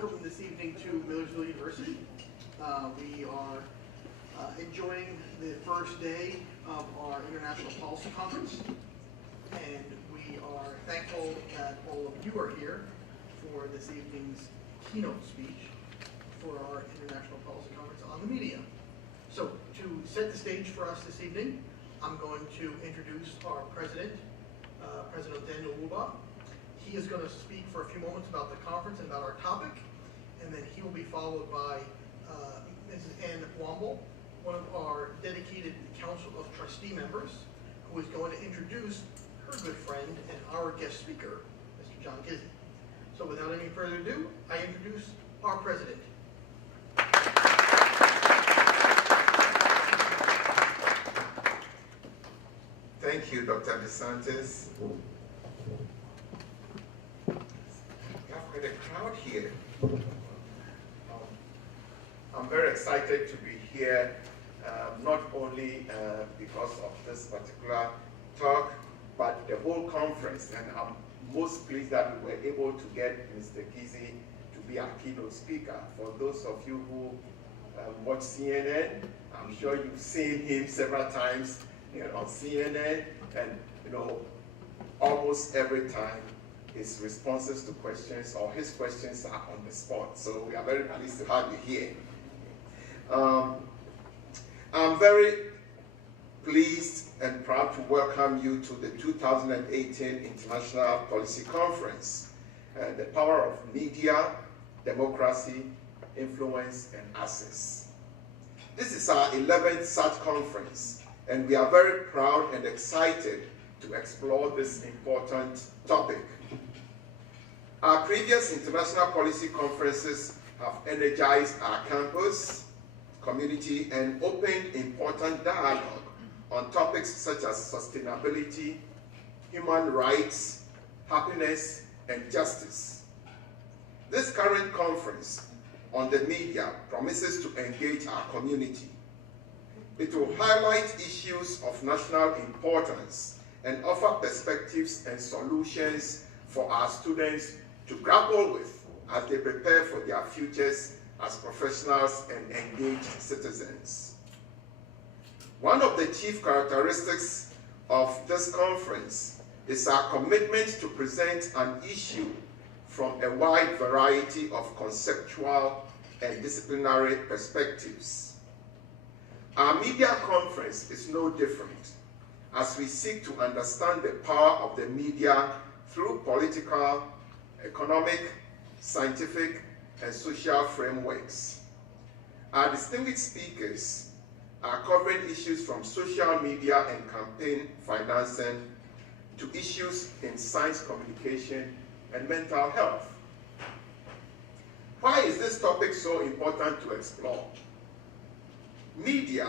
welcome this evening to Millersville University. We are enjoying the first day of our International Policy Conference, and we are thankful that all of you are here for this evening's keynote speech for our International Policy Conference on the media. So, to set the stage for us this evening, I'm going to introduce our president, President Daniel Wuba. He is going to speak for a few moments about the conference and about our topic, and then he will be followed by Mrs. Ann Womble, one of our dedicated Council of Trustee members, who is going to introduce her good friend and our guest speaker, Mr. John Gizzi. So without any further ado, I introduce our president. Thank you, Dr. DeSantis. We have quite a crowd here. I'm very excited to be here, not only because of this particular talk, but the whole conference. And I'm most pleased that we were able to get Mr. Gizzi to be our keynote speaker. For those of you who watch CNN, I'm sure you've seen him several times on CNN, and almost every time his responses to questions or his questions are on the spot. So we are very pleased to have you here. I'm very pleased and proud to welcome you to the 2018 International Policy Conference, The Power of Media, Democracy, Influence, and Access. This is our 11th such conference, and we are very proud and excited to explore this important topic. Our previous international policy conferences have energized our campus, community, and opened important dialogue on topics such as sustainability, human rights, happiness, and justice. This current conference on the media promises to engage our community. It will highlight issues of national importance and offer perspectives and solutions for our students to grapple with as they prepare for their futures as professionals and engaged citizens. One of the chief characteristics of this conference is our commitment to present an issue from a wide variety of conceptual and disciplinary perspectives. Our media conference is no different, as we seek to understand the power of the media through political, economic, scientific, and social frameworks. Our distinguished speakers are covering issues from social media and campaign financing to issues in science communication and mental health. Why is this topic so important to explore? Media,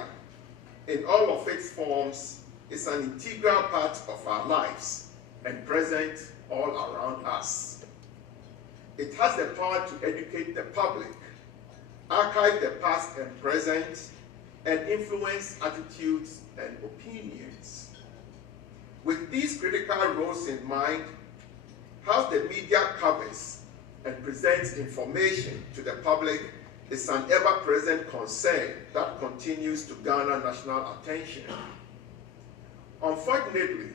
in all of its forms, is an integral part of our lives and present all around us. It has the power to educate the public, archive the past and present, and influence attitudes and opinions. With these critical roles in mind, how the media covers and presents information to the public is an ever-present concern that continues to garner national attention. Unfortunately,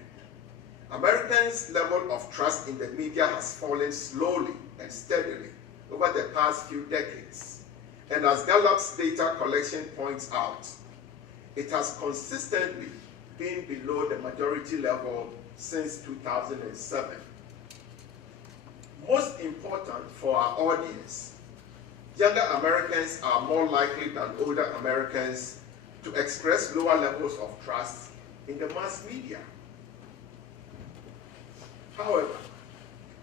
Americans' level of trust in the media has fallen slowly and steadily over the past few decades. And as Gallup's data collection points out, it has consistently been below the majority level since 2007. Most important for our audience, younger Americans are more likely than older Americans to express lower levels of trust in the mass media. However,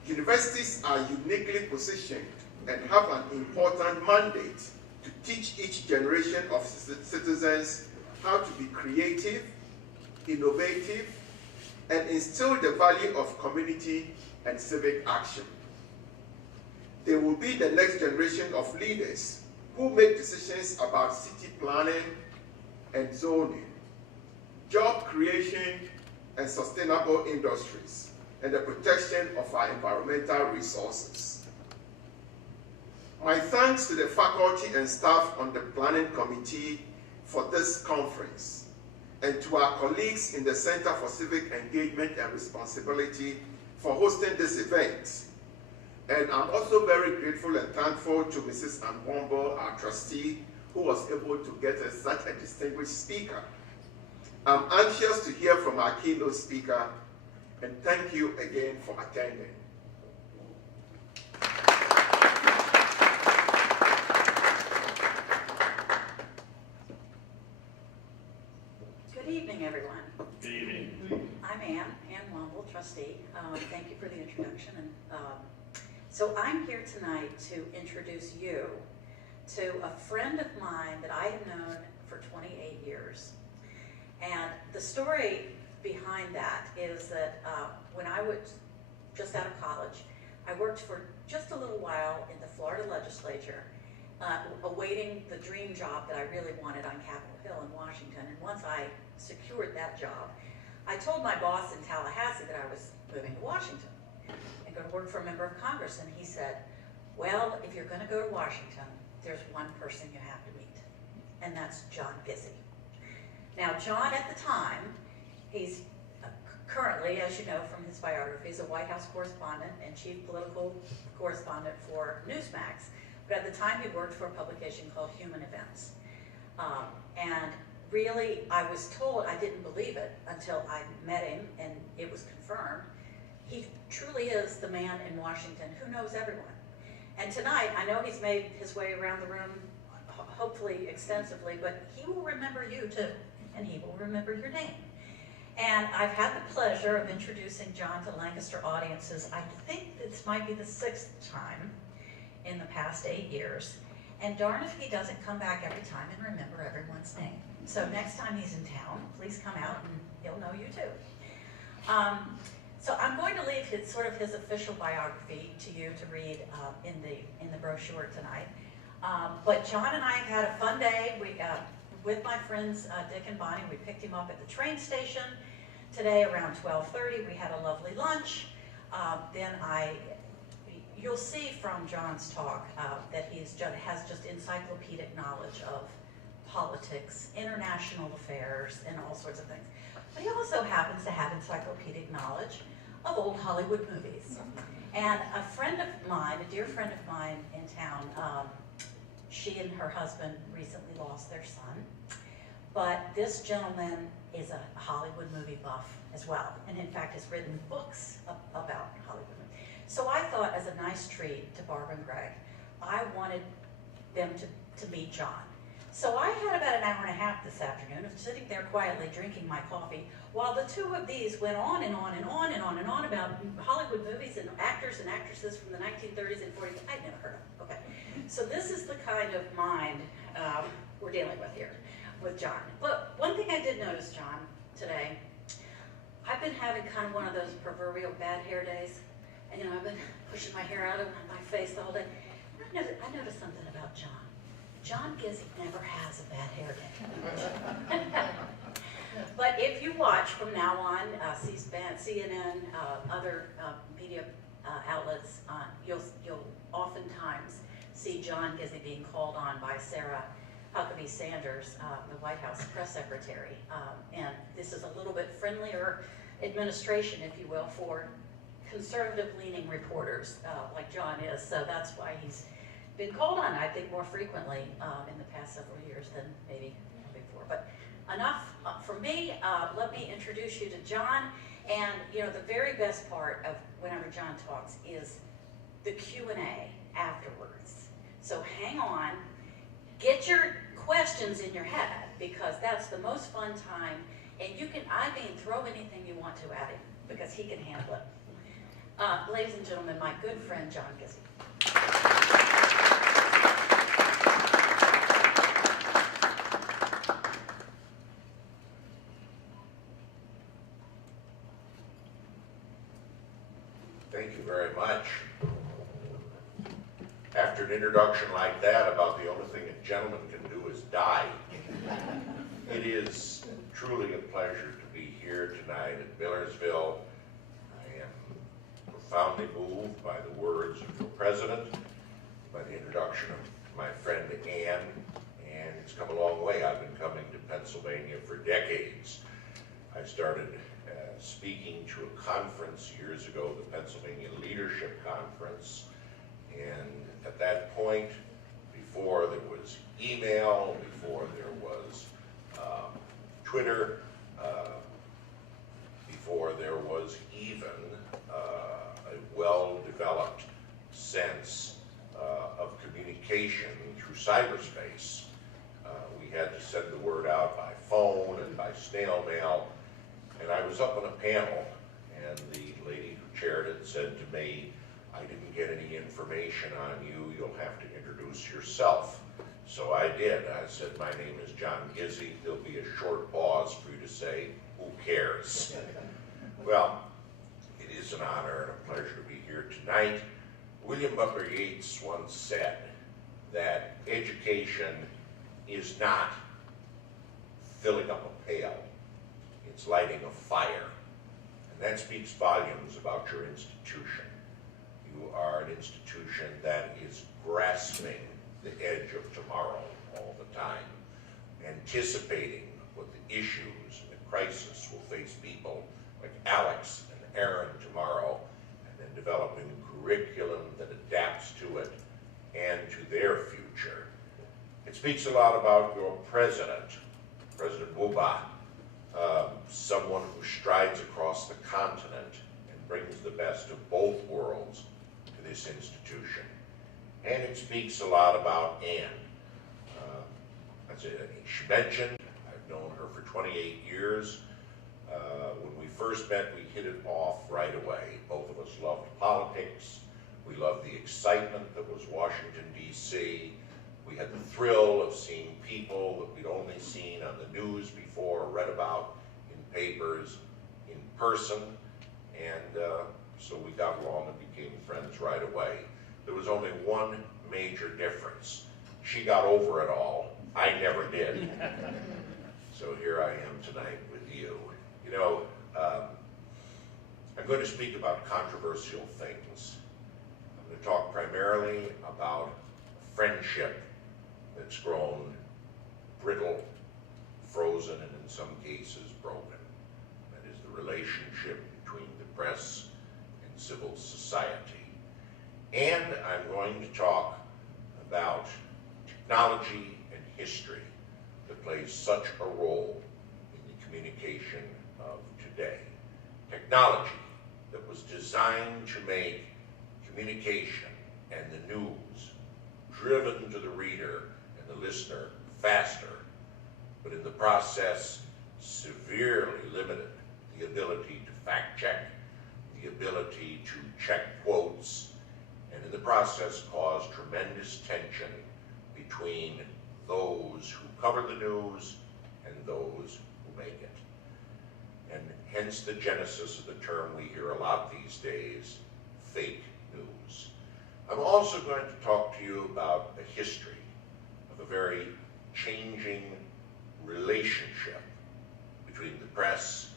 universities are uniquely positioned and have an important mandate to teach each generation of citizens how to be creative, innovative, and instill the value of community and civic action. They will be the next generation of leaders who make decisions about city planning and zoning, job creation and sustainable industries, and the protection of our environmental resources. My thanks to the faculty and staff on the planning committee for this conference, and to our colleagues in the Center for Civic Engagement and Responsibility for hosting this event. And I'm also very grateful and thankful to Mrs. Ambombo, our trustee, who was able to get us such a distinguished speaker. I'm anxious to hear from our keynote speaker, and thank you again for attending. Good evening, everyone. Good evening. I'm Ann Womble, trustee. Thank you for the introduction. And so I'm here tonight to introduce you to a friend of mine that I have known for 28 years. And the story behind that is that when I was just out of college, I worked for just a little while in the Florida legislature, awaiting the dream job that I really wanted on Capitol Hill in Washington. And once I secured that job, I told my boss in Tallahassee that I was moving to Washington and going to work for a member of Congress. And he said, well, if you're going to go to Washington, there's one person you have to meet, and that's John Gizzi. Now, John at the time, he's currently, as you know from his biography, is a White House correspondent and chief political correspondent for Newsmax. But at the time, he worked for a publication called Human Events. And really, I was told, I didn't believe it until I met him and it was confirmed. He truly is the man in Washington who knows everyone. And tonight, I know he's made his way around the room, hopefully extensively, but he will remember you too, and he will remember your name. And I've had the pleasure of introducing John to Lancaster audiences. I think this might be the 6th time in the past 8 years. And darn if he doesn't come back every time and remember everyone's name. So next time he's in town, please come out and he'll know you too. So I'm going to leave his official biography to you to read in the brochure tonight. But John and I have had a fun day. With my friends Dick and Bonnie, we picked him up at the train station today around 12:30. We had a lovely lunch. You'll see from John's talk that he has just encyclopedic knowledge of politics, international affairs, and all sorts of things. But he also happens to have encyclopedic knowledge of old Hollywood movies. And a friend of mine, a dear friend of mine in town, she and her husband recently lost their son. But this gentleman is a Hollywood movie buff as well, and in fact has written books about Hollywood movies. So I thought, as a nice treat to Barbara and Greg, I wanted them to meet John. So I had about an hour and a half this afternoon of sitting there quietly drinking my coffee while the two of these went on and on and on and on and on about Hollywood movies and actors and actresses from the 1930s and 40s I'd never heard of. Okay, so this is the kind of mind we're dealing with here with John. But one thing I did notice, John, today, I've been having kind of one of those proverbial bad hair days. And I've been pushing my hair out of my face all day. I noticed something about John. John Gizzi never has a bad hair day. But if you watch from now on, C-SPAN, CNN, other media outlets, you'll oftentimes see John Gizzi being called on by Sarah Huckabee Sanders, the White House press secretary. And this is a little bit friendlier administration, if you will, for conservative-leaning reporters like John is. So that's why he's been called on, I think, more frequently in the past several years than maybe before. But enough from me. Let me introduce you to John. And the very best part of whenever John talks is the Q&A afterwards. So hang on, get your questions in your head, because that's the most fun time. And you can, throw anything you want to at him, because he can handle it. Ladies and gentlemen, my good friend, John Gizzi. Thank you very much. After an introduction like that about the only thing a gentleman can do is die, it is truly a pleasure to be here tonight in Millersville. I am profoundly moved by the words of the President, by the introduction of my friend Ann, and it's come a long way. I've been coming to Pennsylvania for decades. I started speaking to a conference years ago, the Pennsylvania Leadership Conference, and at that point, before there was email, before there was Twitter, before there was even a well-developed sense of communication through cyberspace. We had to send the word out by phone and by snail mail, and I was up on a panel, and the lady who chaired it said to me, "I didn't get any information on you, you'll have to introduce yourself." So I did. I said, "My name is John Gizzi." There'll be a short pause for you to say, "Who cares?" Well, it is an honor and a pleasure to be here tonight. William Butler Yeats once said that education is not filling up a pail, it's lighting a fire. And that speaks volumes about your institution. You are an institution that is grasping the edge of tomorrow all the time, anticipating what the issues and the crisis will face people like Alex and Aaron tomorrow, and then developing curriculum that adapts to it and to their future. It speaks a lot about your president, President Wuba, someone who strides across the continent and brings the best of both worlds to this institution. And it speaks a lot about Ann. As she mentioned, I've known her for 28 years. When we first met, we hit it off right away. Both of us loved politics. We loved the excitement that was Washington, D.C. We had the thrill of seeing people that we'd only seen on the news before, read about in papers, in person, and so we got along and became friends right away. There was only one major difference. She got over it all. I never did. So here I am tonight with you. You know, I'm going to speak about controversial things. I'm going to talk primarily about friendship that's grown brittle, frozen, and in some cases broken. That is the relationship between the press and civil society. And I'm going to talk about technology and history that plays such a role in the communication of today. Technology that was designed to make communication and the news driven to the reader and the listener faster, but in the process severely limited the ability to fact check, the ability to check quotes, and in the process caused tremendous tension between those who cover the news and those who make it. And hence the genesis of the term we hear a lot these days, fake news. I'm also going to talk to you about the history of a very changing relationship between the press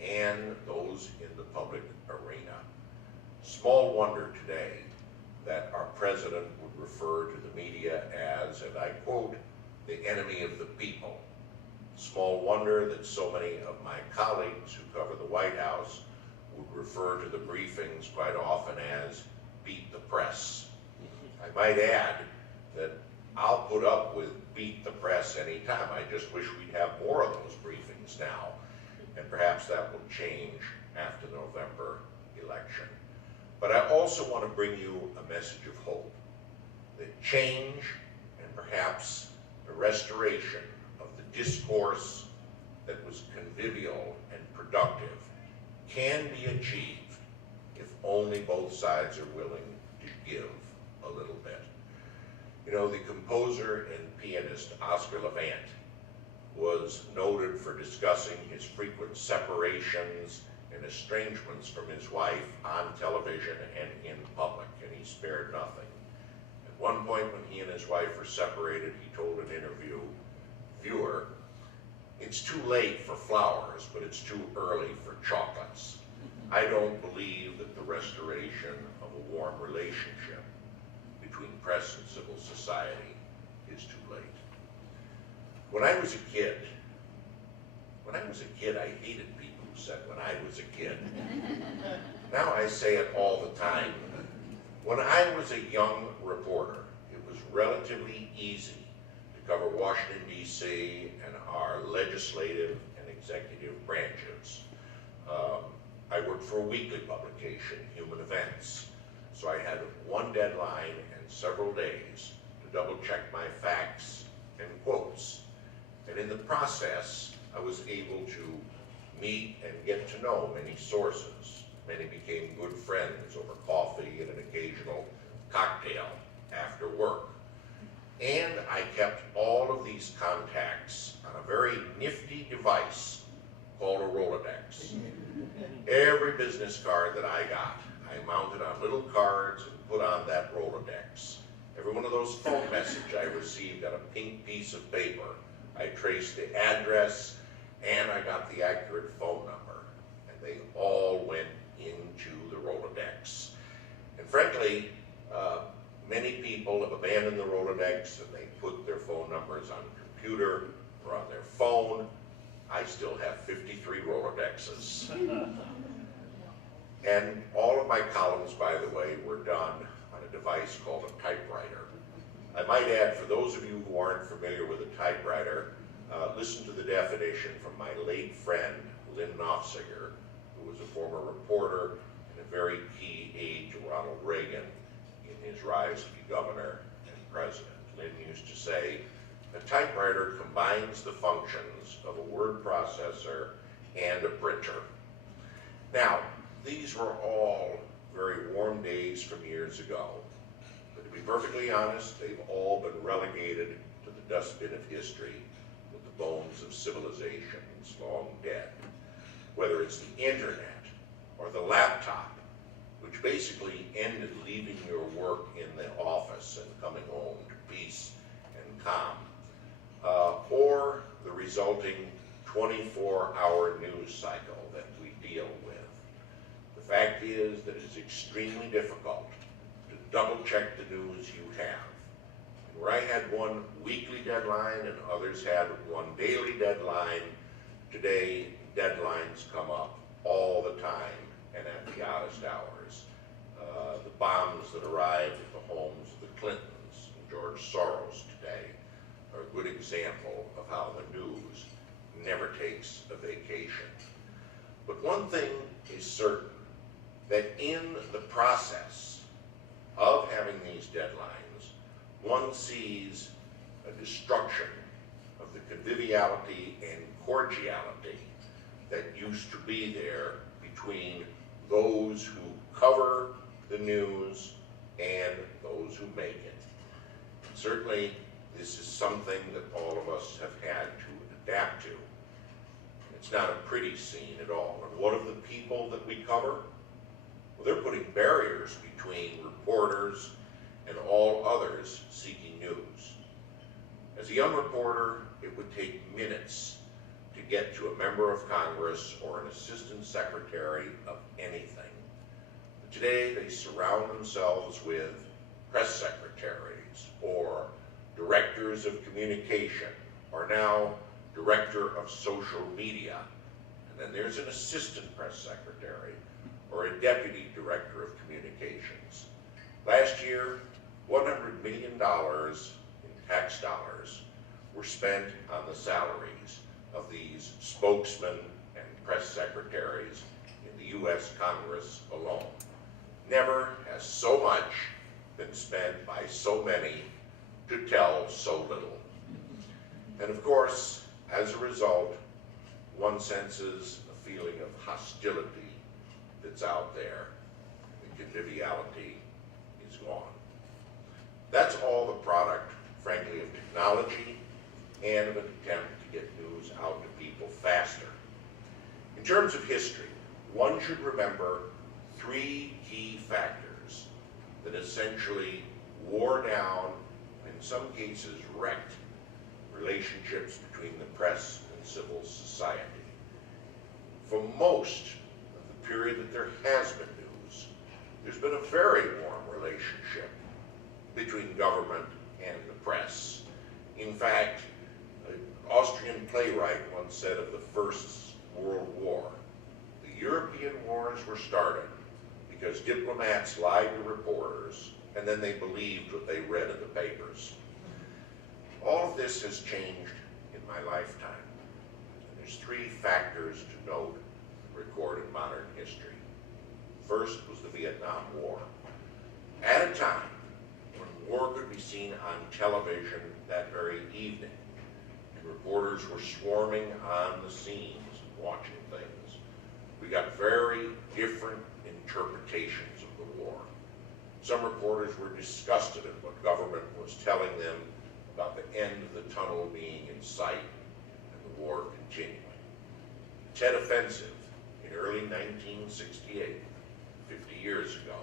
and those in the public arena. Small wonder today that our president would refer to the media as, and I quote, the enemy of the people. Small wonder that so many of my colleagues who cover the White House would refer to the briefings quite often as beat the press. I might add that I'll put up with beat the press anytime. I just wish we'd have more of those briefings now, and perhaps that will change after the November election. But I also want to bring you a message of hope, that change and perhaps the restoration of the discourse that was convivial and productive can be achieved if only both sides are willing to give a little bit. You know, the composer and pianist Oscar Levant was noted for discussing his frequent separations and estrangements from his wife on television and in public, and he spared nothing. At one point when he and his wife were separated, he told an interviewer, "It's too late for flowers, but it's too early for chocolates." I don't believe that the restoration of a warm relationship between press and civil society is too late. When I was a kid, I hated people who said when I was a kid. Now I say it all the time. When I was a young reporter, it was relatively easy to cover Washington, D.C. and our legislative and executive branches. I worked for a weekly publication, Human Events, so I had one deadline and several days to double check my facts and quotes. And in the process, I was able to meet and get to know many sources. Many became good friends over coffee and an occasional cocktail after work. And I kept all of these contacts on a very nifty device called a Rolodex. Every business card that I got, I mounted on little cards and put on that Rolodex. Every one of those phone messages I received on a pink piece of paper, I traced the address and I got the accurate phone number. And they all went into the Rolodex. And frankly, many people have abandoned the Rolodex and they put their phone numbers on a computer or on their phone. I still have 53 Rolodexes. And all of my columns, by the way, were done on a device called a typewriter. I might add, for those of you who aren't familiar with a typewriter, listen to the definition from my late friend, Lynn Nofziger, who was a former reporter and a very key aide to Ronald Reagan in his rise to be governor and president. Lynn used to say, a typewriter combines the functions of a word processor and a printer. Now, these were all very warm days from years ago. But to be perfectly honest, they've all been relegated to the dustbin of history with the bones of civilizations long dead. Whether it's the internet or the laptop, which basically ended leaving your work in the office and coming home to peace and calm, or the resulting 24-hour news cycle that we deal with. The fact is that it's extremely difficult to double-check the news you have. And where I had one weekly deadline and others had one daily deadline, today deadlines come up all the time and at the oddest hours. The bombs that arrived at the homes of the Clintons and George Soros today are a good example of how the news never takes a vacation. But one thing is certain, that in the process of having these deadlines, one sees a destruction of the conviviality and cordiality that used to be there between those who cover the news and those who make it. And certainly, this is something that all of us have had to adapt to. It's not a pretty scene at all. And what of the people that we cover? Well, they're putting barriers between reporters and all others seeking news. As a young reporter, it would take minutes to get to a member of Congress or an assistant secretary of anything. But today, they surround themselves with press secretaries or directors of communication, or now director of social media. And then there's an assistant press secretary or a deputy director of communications. Last year, $100 million in tax dollars were spent on the salaries of these spokesmen and press secretaries in the U.S. Congress alone. Never has so much been spent by so many to tell so little. And of course, as a result, one senses a feeling of hostility that's out there. The conviviality is gone. That's all the product, frankly, of technology and of an attempt to get news out to people faster. In terms of history, one should remember three key factors that essentially wore down, in some cases wrecked, relationships between the press and civil society. For most of the period that there has been news, there's been a very warm relationship between government and the press. In fact, an Austrian playwright once said of the First World War, the European wars were started because diplomats lied to reporters and then they believed what they read in the papers. All of this has changed in my lifetime. And there's three factors to note recorded in modern history. First was the Vietnam War. At a time when war could be seen on television that very evening, and reporters were swarming on the scenes and watching things, we got very different interpretations of the war. Some reporters were disgusted at what government was telling them about the end of the tunnel being in sight and the war continuing. The Tet Offensive in early 1968, 50 years ago,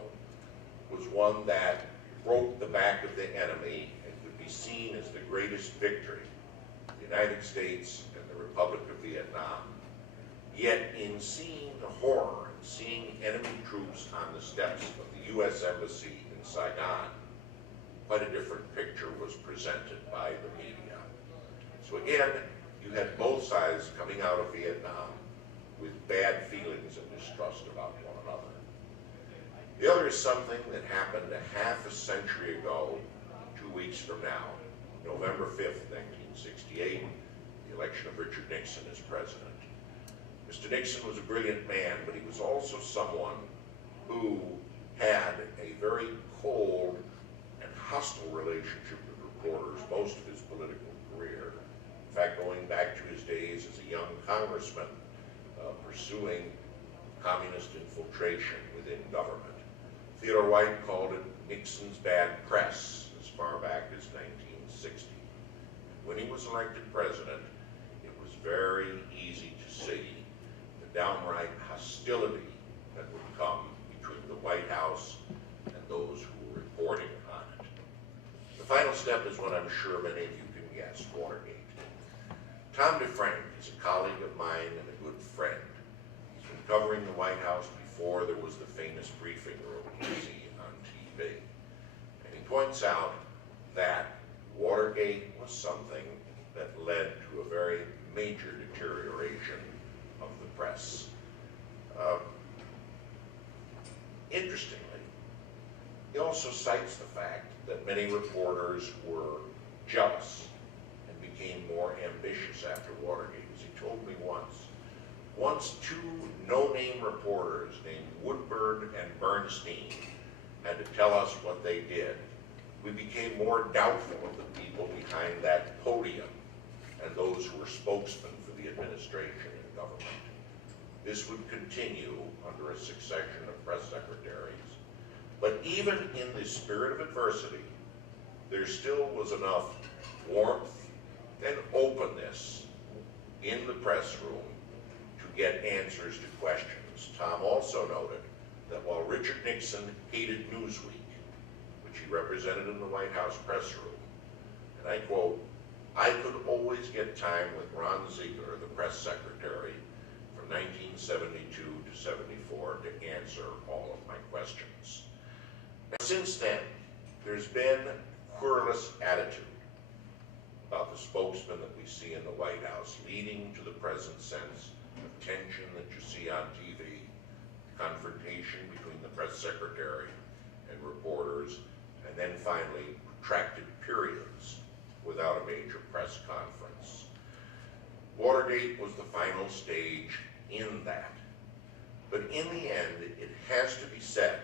was one that broke the back of the enemy and could be seen as the greatest victory of the United States and the Republic of Vietnam. Yet in seeing the horror and seeing enemy troops on the steps of the U.S. Embassy in Saigon, quite a different picture was presented by the media. So again, you had both sides coming out of Vietnam with bad feelings and distrust about one another. The other is something that happened a half a century ago, 2 weeks from now, November 5th, 1968, the election of Richard Nixon as president. Mr. Nixon was a brilliant man, but he was also someone who had a very cold and hostile relationship with reporters most of his political career. In fact, going back to his days as a young congressman pursuing communist infiltration within government. Theodore White called it Nixon's bad press as far back as 1960. When he was elected president, it was very easy to see the downright hostility that would come between the White House and those who were reporting on it. The final step is what I'm sure many of you can guess, Watergate. Tom DeFrank is a colleague of mine and a good friend. He's been covering the White House before there was the famous briefing room you see on TV. And he points out that Watergate was something that led to a very major deterioration of the press. Interestingly, he also cites the fact that many reporters were jealous and became more ambitious after Watergate. As he told me once two no-name reporters named Woodward and Bernstein had to tell us what they did, we became more doubtful of the people behind that podium and those who were spokesmen for the administration and government. This would continue under a succession of press secretaries. But even in the spirit of adversity, there still was enough warmth and openness in the press room to get answers to questions. Tom also noted that while Richard Nixon hated Newsweek, which he represented in the White House press room, and I quote, "I could always get time with Ron Ziegler, the press secretary, from 1972 to 74 to answer all of my questions." Now, since then, there's been querulous attitude about the spokesman that we see in the White House, leading to the present sense of tension that you see on TV, confrontation between the press secretary and reporters, and then finally protracted periods without a major press conference. Watergate was the final stage in that. But in the end, it has to be said,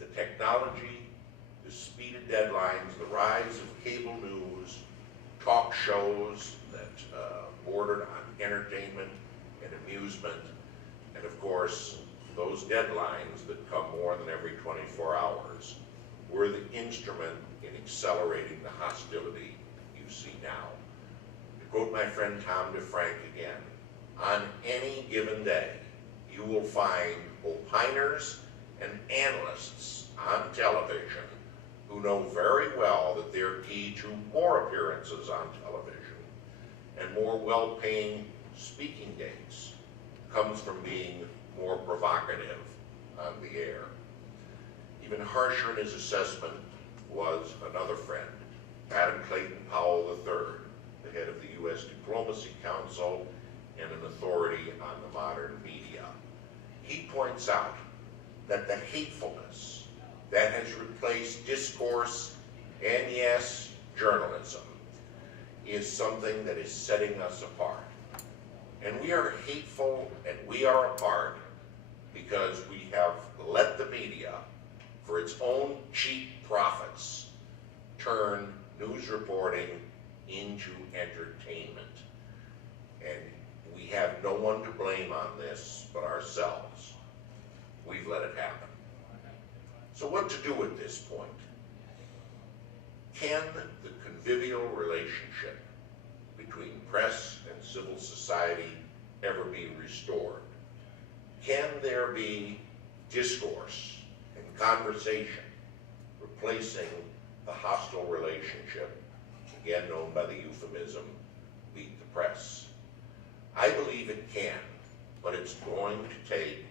the technology, the speed of deadlines, the rise of cable news, talk shows that bordered on entertainment and amusement, and of course, those deadlines that come more than every 24 hours were the instrument in accelerating the hostility you see now. To quote my friend Tom DeFrank again, on any given day, you will find opiners and analysts on television who know very well that their key to more appearances on television and more well-paying speaking gigs comes from being more provocative on the air. Even harsher in his assessment was another friend, Adam Clayton Powell III, the head of the U.S. Diplomacy Council and an authority on the modern media. He points out that the hatefulness that has replaced discourse and, yes, journalism is something that is setting us apart. And we are hateful and we are apart because we have let the media, for its own cheap profits, turn news reporting into entertainment. And we have no one to blame on this but ourselves. We've let it happen. So what to do at this point? Can the convivial relationship between press and civil society ever be restored? Can there be discourse and conversation replacing the hostile relationship, again known by the euphemism, beat the press? I believe it can, but it's going to take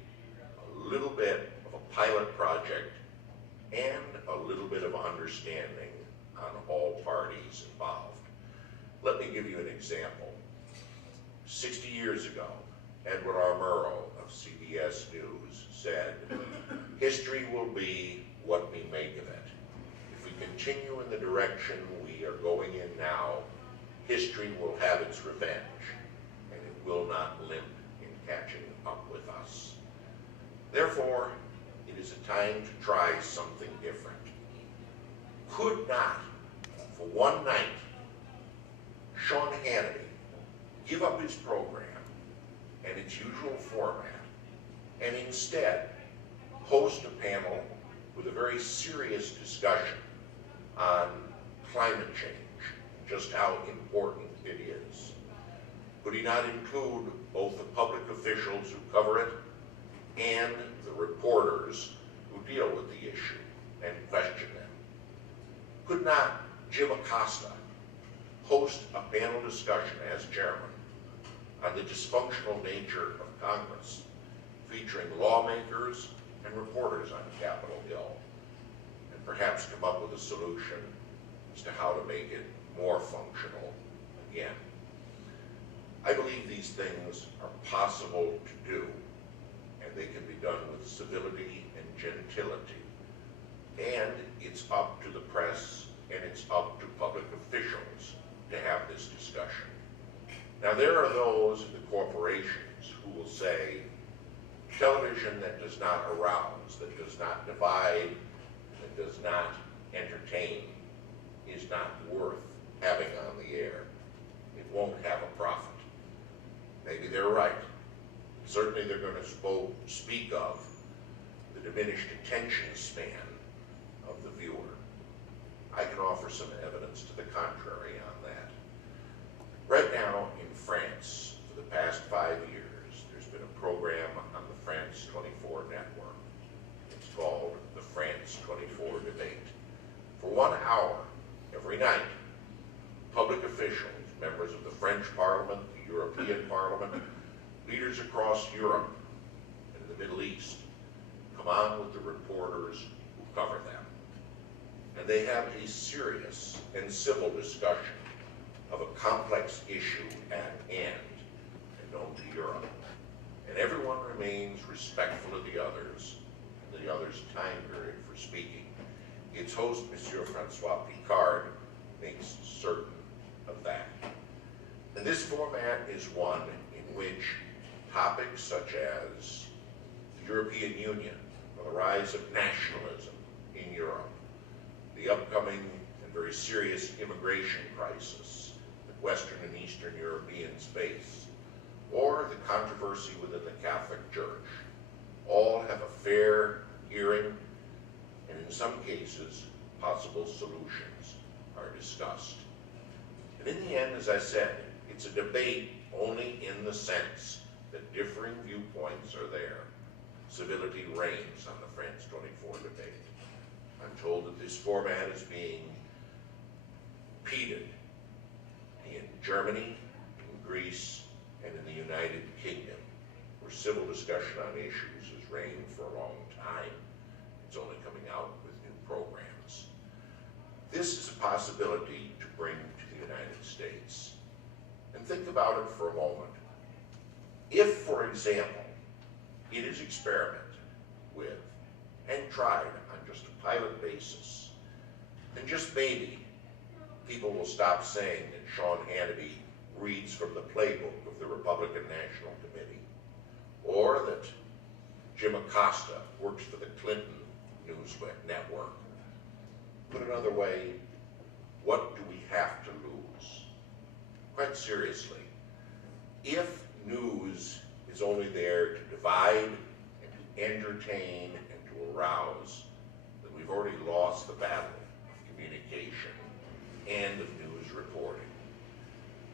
a little bit of a pilot project and a little bit of understanding on all parties involved. Let me give you an example. 60 years ago, Edward R. Murrow of CBS News said, "History will be what we make of it. If we continue in the direction we are going in now, history will have its revenge, and it will not limp in catching up with us." Therefore, it is a time to try something different. Could not, for one night, Sean Hannity give up his program and its usual format and instead host a panel with a very serious discussion on climate change, just how important it is? Could he not include both the public officials who cover it and the reporters who deal with the issue and question them? Could not Jim Acosta host a panel discussion as chairman on the dysfunctional nature of Congress, featuring lawmakers and reporters on Capitol Hill, and perhaps come up with a solution as to how to make it more functional again? I believe these things are possible to do, and they can be done with civility and gentility. And it's up to the press and it's up to public officials to have this discussion. Now, there are those in the corporations who will say, television that does not arouse, that does not divide, that does not entertain, is not worth having on the air. It won't have a profit. Maybe they're right. Certainly they're going to speak of the diminished attention span of the viewer. I can offer some evidence to the contrary on that. Right now in France, for the past 5 years, there's been a program on the France 24 network. It's called the France 24 Debate. For 1 hour every night, public officials, members of the French Parliament, the European Parliament, leaders across Europe and the Middle East come on with the reporters who cover them. And they have a serious and civil discussion of a complex issue at hand and known to Europe. And everyone remains respectful of the others and the others' time period for speaking. Its host, Monsieur Francois Picard, makes certain of that. And this format is one in which topics such as the European Union, or the rise of nationalism in Europe, the upcoming and very serious immigration crisis that Western and Eastern Europeans face, or the controversy within the Catholic Church, all have a fair hearing, and in some cases, possible solutions are discussed. And in the end, as I said, it's a debate only in the sense that differing viewpoints are there. Civility reigns on the France 24 debate. I'm told that this format is being repeated in Germany, in Greece, and in the United Kingdom, where civil discussion on issues has reigned for a long time. It's only coming out with new programs. possibility to bring to the United States. And think about it for a moment. If, for example, it is experimented with and tried on just a pilot basis, then just maybe people will stop saying that Sean Hannity reads from the playbook of the Republican National Committee, or that Jim Acosta works for the Clinton News Network. Put another way, what do we have to lose? Quite seriously, if news is only there to divide and to entertain and to arouse, then we've already lost the battle of communication and of news reporting.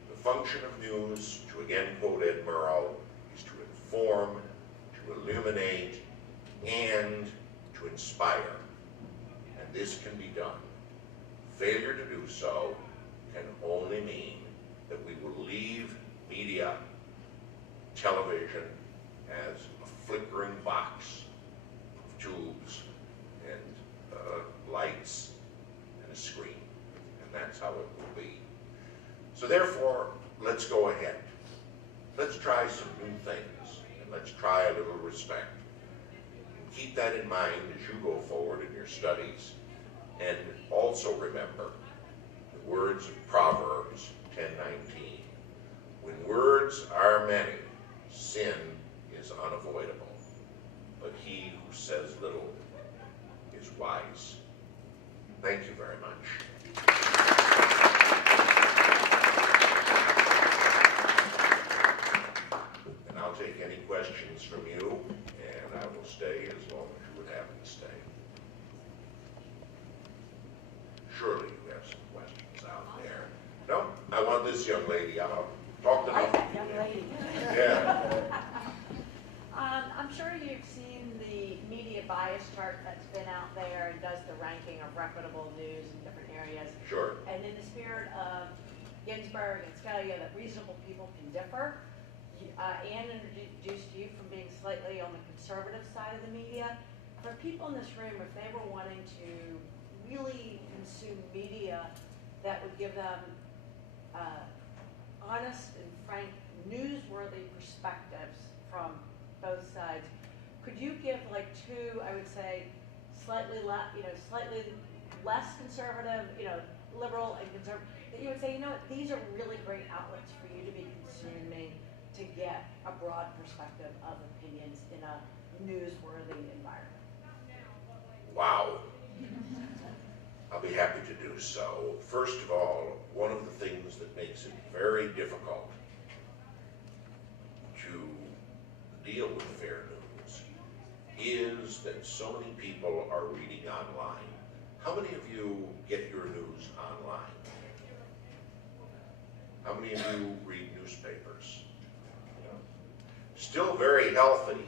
The function of news, to again quote Ed Murrow, is to inform, to illuminate, and to inspire. And this can be done. Failure to do so can only mean that we will leave media, television, as a flickering box of tubes and lights and a screen. And that's how it will be. So therefore, let's go ahead. Let's try some new things, and let's try a little respect. And keep that in mind as you go forward in your studies. And also remember the words of Proverbs 10:19. When words are many, sin is unavoidable. But he who says little is wise. Thank you very much. And I'll take any questions from you, and I will stay as long as you would have me stay. Surely you have some questions out there. No, I want this young lady out. Talk to me. Young lady. Yeah. I'm sure you've seen the media bias chart that's been out there and does the ranking of reputable news in different areas. Sure. And in the spirit of Ginsburg and Scalia, that reasonable people can differ, Anne introduced you from being slightly on the conservative side of the media. For people in this room, if they were wanting to really consume media that would give them honest and frank, newsworthy perspectives from both sides, could you give like two, I would say, slightly less conservative, liberal and conservative, that you would say, these are really great outlets for you to be consuming to get a broad perspective of opinions in a newsworthy environment? Wow. I'll be happy to do so. First of all, one of the things that makes it very difficult to deal with fair news is that so many people are reading online. How many of you get your news online? How many of you read newspapers? Still very healthy,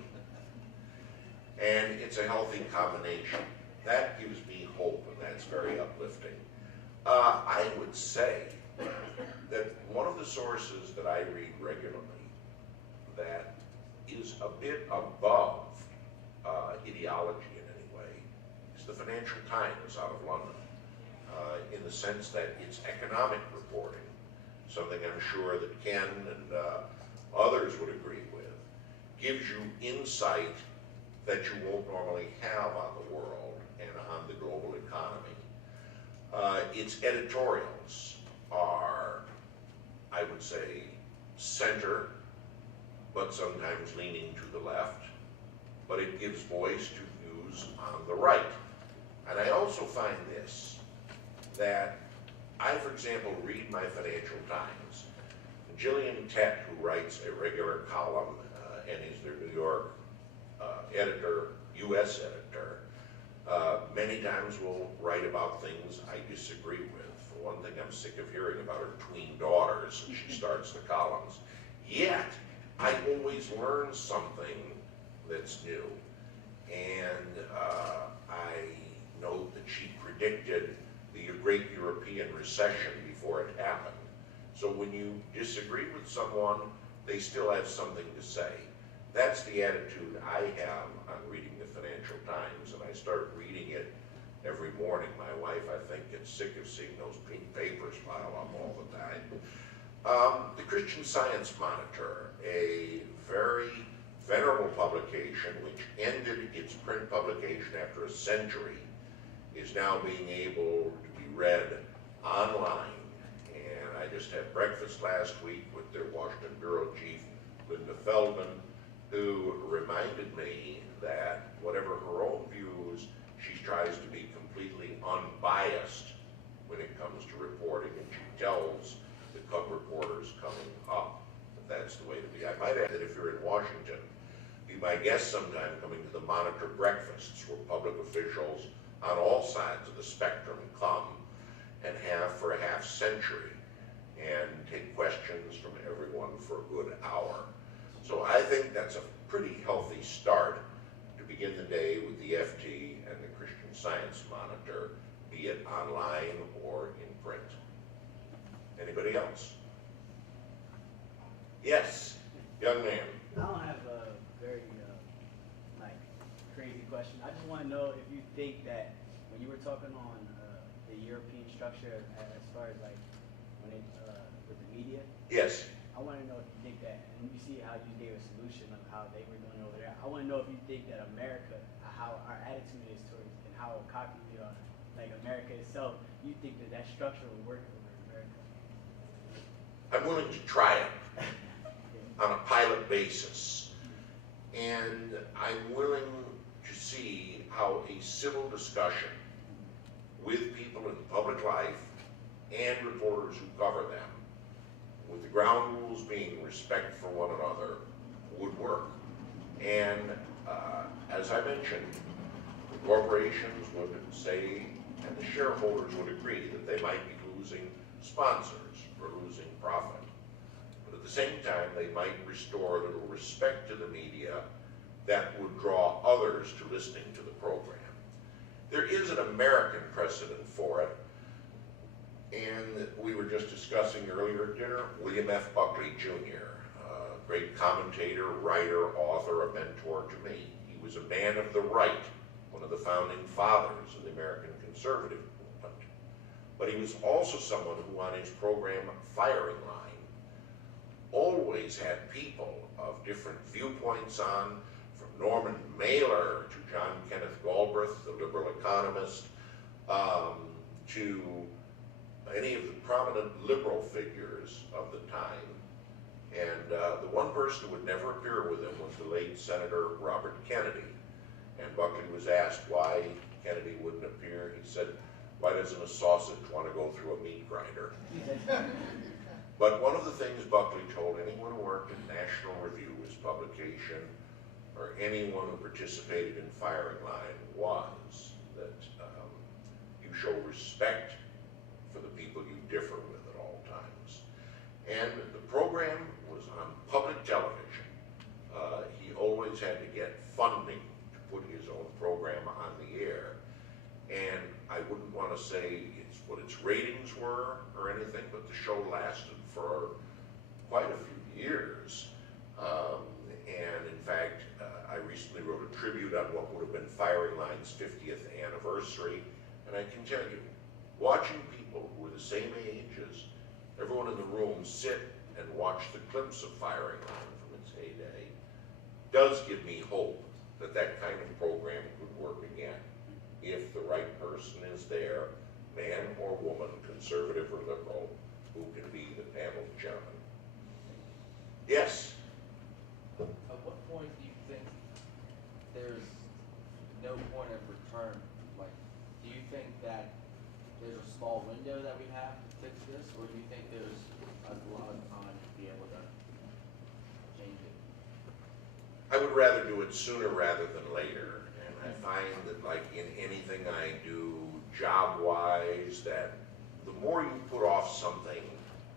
and it's a healthy combination. That gives me hope, and that's very uplifting. I would say that one of the sources that I read regularly that is a bit above ideology in any way is the Financial Times out of London, in the sense that it's economic reporting, something I'm sure that Ken and others would agree with, gives you insight that you won't normally have on the world and on the global economy. Its editorials are, I would say, center, but sometimes leaning to the left, but it gives voice to views on the right. And I also find this, that I, for example, read my Financial Times. Gillian Tett, who writes a regular column and is their New York editor, U.S. editor, many times will write about things I disagree with. For one thing, I'm sick of hearing about her tween daughters, and she starts the columns. Yet, I always learn something that's new. And I note that she predicted the great European recession before it happened. So when you disagree with someone, they still have something to say. That's the attitude I have on reading the Financial Times, and I start reading it every morning. My wife, I think, gets sick of seeing those pink papers pile up all the time. The Christian Science Monitor, a very venerable publication which ended its print publication after a century, is now being able to be read online. And I just had breakfast last week with their Washington Bureau Chief, Linda Feldman, who reminded me that whatever her own views, she tries to be completely unbiased when it comes to reporting, and she tells the cub reporters coming up that that's the way to be. I might add that if you're in Washington, be my guest sometime coming to the Monitor breakfasts, where public officials on all sides of the spectrum come and have for a half century and take questions from everyone for a good hour. So I think that's a pretty healthy start to begin the day with the FT and the Christian Science Monitor, be it online or in print. Anybody else? Yes, young man. I don't have a very crazy question. I just want to know if you think that when you were talking on the European structure as far as like when it with the media. Yes. I want to know if you think that, and you see how you gave a solution of how they were doing over there. I want to know if you think that America, how our attitude is towards and how cocky we are, like America itself. You think that that structure will work over in America? I'm willing to try it on a pilot basis, and I'm willing to see how a civil discussion with people in public life and reporters who cover them, with the ground rules being respect for one another, would work. And as I mentioned, the corporations would say, and the shareholders would agree, that they might be losing sponsors or losing profit. But at the same time, they might restore a little respect to the media that would draw others to listening to the program. There is an American precedent for it, and we were just discussing earlier at dinner, William F. Buckley Jr., a great commentator, writer, author, a mentor to me. He was a man of the right, one of the founding fathers of the American conservative movement. But he was also someone who, on his program Firing Line, always had people of different viewpoints on, from Norman Mailer to John Kenneth Galbraith, the liberal economist, to any of the prominent liberal figures of the time. And the one person who would never appear with him was the late Senator Robert Kennedy. And Buckley was asked why Kennedy wouldn't appear. He said, "Why doesn't a sausage want to go through a meat grinder?" But one of the things Buckley told anyone who worked in National Review, his publication, or anyone who participated in Firing Line, was that you show respect for the people you differ with at all times. And the program was on public television. He always had to get funding to put his own program on the air. And I wouldn't want to say it's what its ratings were or anything, but the show lasted for quite a few years. And in fact, I recently wrote a tribute on what would have been Firing Line's 50th anniversary. And I can tell you, watching people who were the same age as everyone in the room sit and watch the clips of Firing Line from its heyday does give me hope that that kind of program could work again if the right person is there, man or woman, conservative or liberal, who can be the panel chairman. Yes? At what point do you think there's no point of return? Like, do you think that there's a small window that we have to fix this, or do you think there's a lot of time to be able to change it? I would rather do it sooner rather than later. And I find that, like in anything I do job-wise, that the more you put off something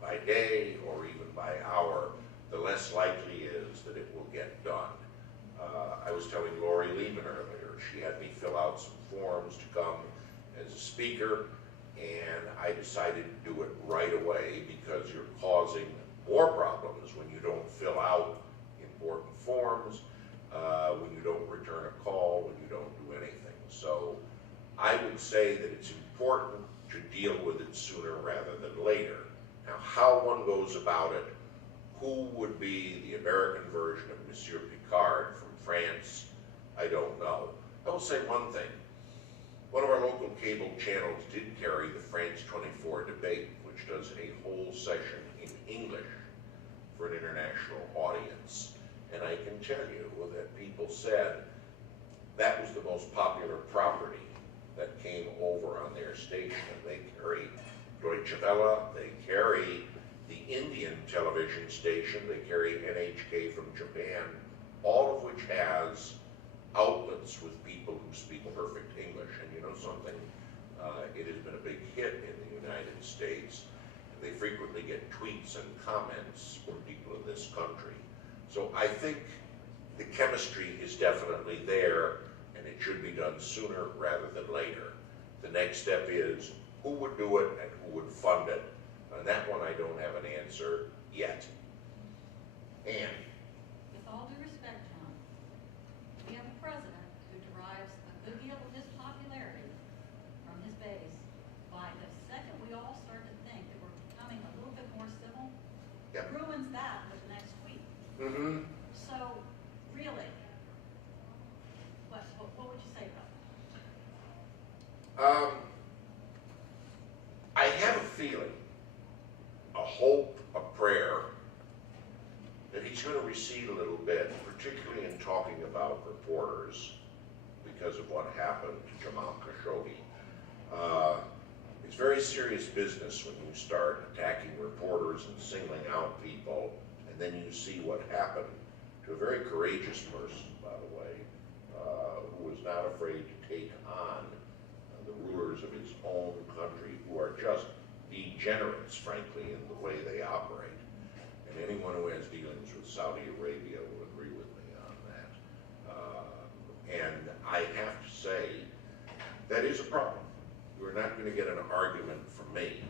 by day or even by hour, the less likely is that it will get done. I was telling Lori Lehman earlier, she had me fill out some forms to come as a speaker, and I decided to do it right away because you're causing more problems when you don't fill out important forms, when you don't return a call, when you don't do anything. So I would say that it's important to deal with it sooner rather than later. Now, how one goes about it, who would be the American version of Monsieur Picard from France, I don't know. I will say one thing. One of our local cable channels did carry the France 24 debate, which does a whole session in English for an international audience. And I can tell you that people said that was the most popular property that came over on their station. And they carry Deutsche Welle, they carry the Indian television station, they carry NHK from Japan, all of which has outlets with people who speak perfect English. And you know something? It has been a big hit in the United States. They frequently get tweets and comments from people in this country. So I think the chemistry is definitely there, and it should be done sooner rather than later. The next step is who would do it and who would fund it. And that one I don't have an answer yet. And With all due respect, John, we have a president who derives a good deal of his popularity from his base. By the second we all start to think that we're becoming a little bit more civil, Yep. ruins that with the next tweet. mm-hmm. So, really, what would you say about that? I have a feeling, a hope, a prayer, that he's going to recede a little bit, particularly in talking about reporters, because of what happened to Jamal Khashoggi. It's very serious business when you start attacking reporters and singling out people, and then you see what happened to a very courageous person, by the way, who was not afraid to take on the rulers of his own country, who are just degenerates, frankly, in the way they operate. And anyone who has dealings with Saudi Arabia will agree with me on that. And I have to say, that is a problem. You're not going to get an argument from me.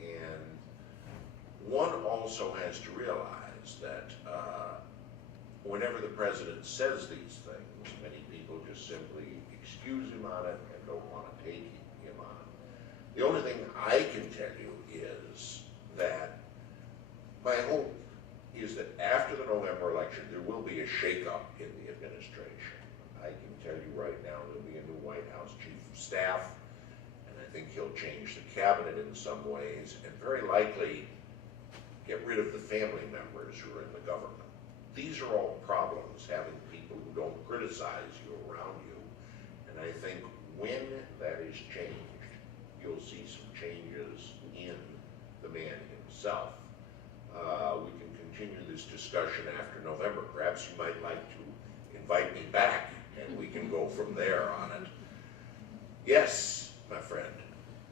And one also has to realize that whenever the president says these things, many people just simply excuse him on it and don't want to take him on it. The only thing I can tell you is that my hope is that after the November election, there will be a shakeup in the administration. I can tell you right now, there'll be a new White House chief of staff, and I think he'll change the cabinet in some ways, and very likely get rid of the family members who are in the government. These are all problems, having people who don't criticize you around you, and I think when that is changed, you'll see some changes in the man himself. We can continue this discussion after November. Perhaps you might like to invite me back, and we can go from there on it. Yes, my friend.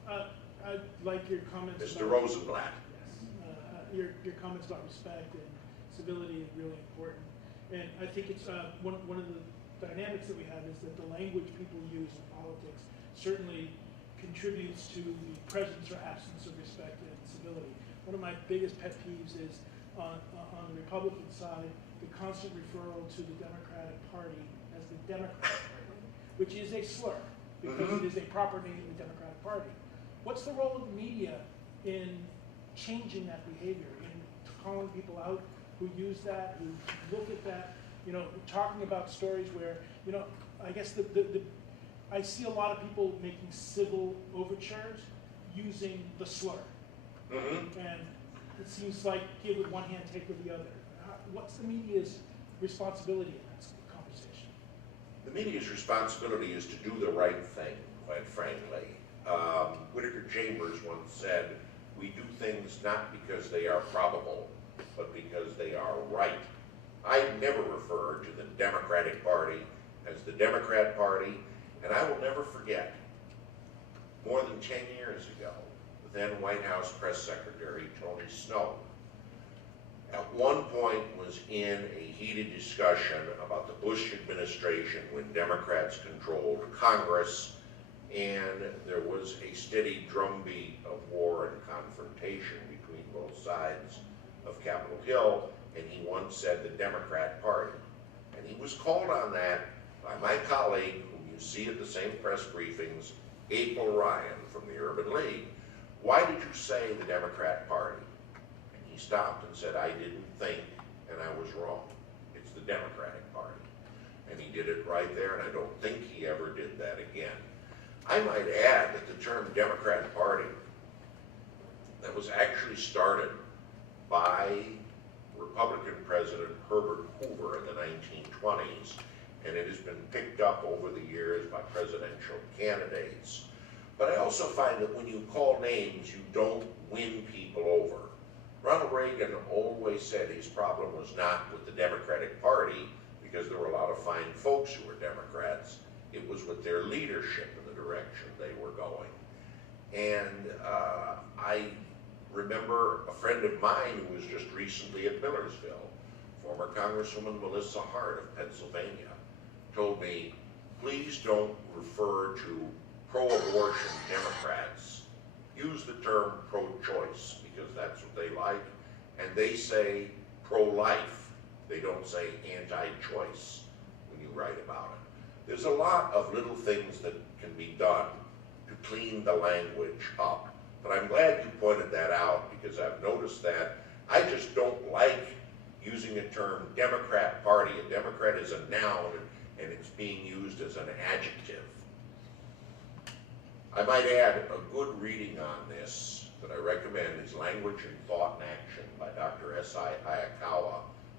I'd like your comments. Mr. Rosenblatt. Yes. Your comments about respect and civility is really important. And I think it's one of the dynamics that we have is that the language people use in politics certainly contributes to the presence or absence of respect and civility. One of my biggest pet peeves is on the Republican side, the constant referral to the Democratic Party as the Democratic Party, which is a slur because it is a proper name of the Democratic Party. What's the role of the media in changing that behavior, in calling people out who use that, who look at that, talking about stories where, I guess I see a lot of people making civil overtures using the slur. And it seems like give with one hand, take with the other. What's the media's responsibility in that conversation? The media's responsibility is to do the right thing, quite frankly. Whittaker Chambers once said, we do things not because they are probable, but because they are right. I never refer to the Democratic Party as the Democrat Party, and I will never forget, more than 10 years ago, the then White House Press Secretary Tony Snow at one point was in a heated discussion about the Bush administration when Democrats controlled Congress, and there was a steady drumbeat of war and confrontation between both sides of Capitol Hill, and he once said the Democrat Party. And he was called on that by my colleague, whom you see at the same press briefings, April Ryan from the Urban League, why did you say the Democrat Party? And he stopped and said, I didn't think, and I was wrong. It's the Democratic Party. And he did it right there, and I don't think he ever did that again. I might add that the term Democratic Party, that was actually started by Republican President Herbert Hoover in the 1920s, and it has been picked up over the years by presidential candidates. But I also find that when you call names, you don't win people over. Ronald Reagan always said his problem was not with the Democratic Party, because there were a lot of fine folks who were Democrats. It was with their leadership and the direction they were going. And I remember a friend of mine who was just recently at Millersville, former Congresswoman Melissa Hart of Pennsylvania, told me, please don't refer to pro-abortion Democrats. Use the term pro-choice, because that's what they like. And they say pro-life. They don't say anti-choice when you write about it. There's a lot of little things that can be done to clean the language up. But I'm glad you pointed that out, because I've noticed that. I just don't like using the term Democrat Party. A Democrat is a noun, and it's being used as an adjective. I might add a good reading on this that I recommend is Language and Thought in Action by Dr. S.I. Hayakawa,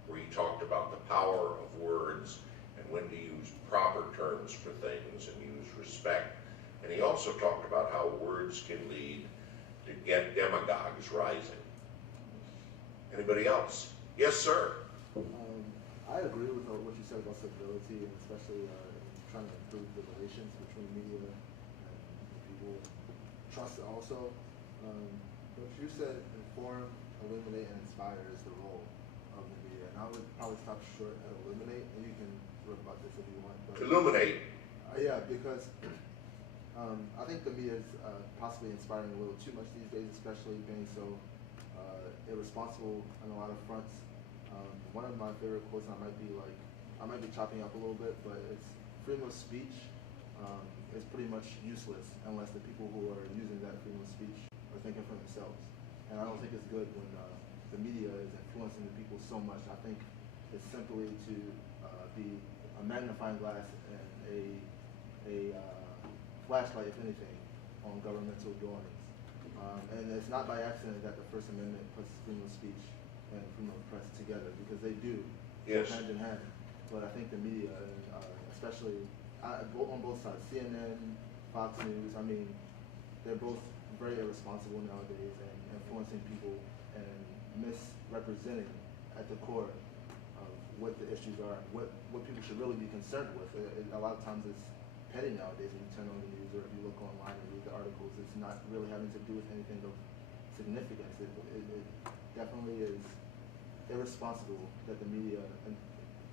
where he talked about the power of words and when to use proper terms for things and use respect. And he also talked about how words can lead to get demagogues rising. Anybody else? Yes, sir. I agree with what you said about civility, and especially trying to improve the relations between media and people. Trust also. But you said inform, illuminate, and inspire is the role of the media. And I would probably stop short at eliminate, and you can rebut this if you want. But, Illuminate. Yeah, because I think the media is possibly inspiring a little too much these days, especially being so irresponsible on a lot of fronts. One of my favorite quotes, I might be chopping up a little bit, but it's freedom of speech is pretty much useless unless the people who are using that freedom of speech are thinking for themselves. And I don't think it's good when the media is influencing the people so much. I think it's simply to be a magnifying glass and a flashlight, if anything, on governmental doings. And it's not by accident that the First Amendment puts freedom of speech and freedom of press together, because they do go hand in hand. But I think the media, especially on both sides, CNN, Fox News, I mean, they're both very irresponsible nowadays and influencing people and misrepresenting at the core of what the issues are, what people should really be concerned with. A lot of times it's petty nowadays when you turn on the news, or if you look online and read the articles, it's not really having to do with anything of significance. It definitely is irresponsible that the media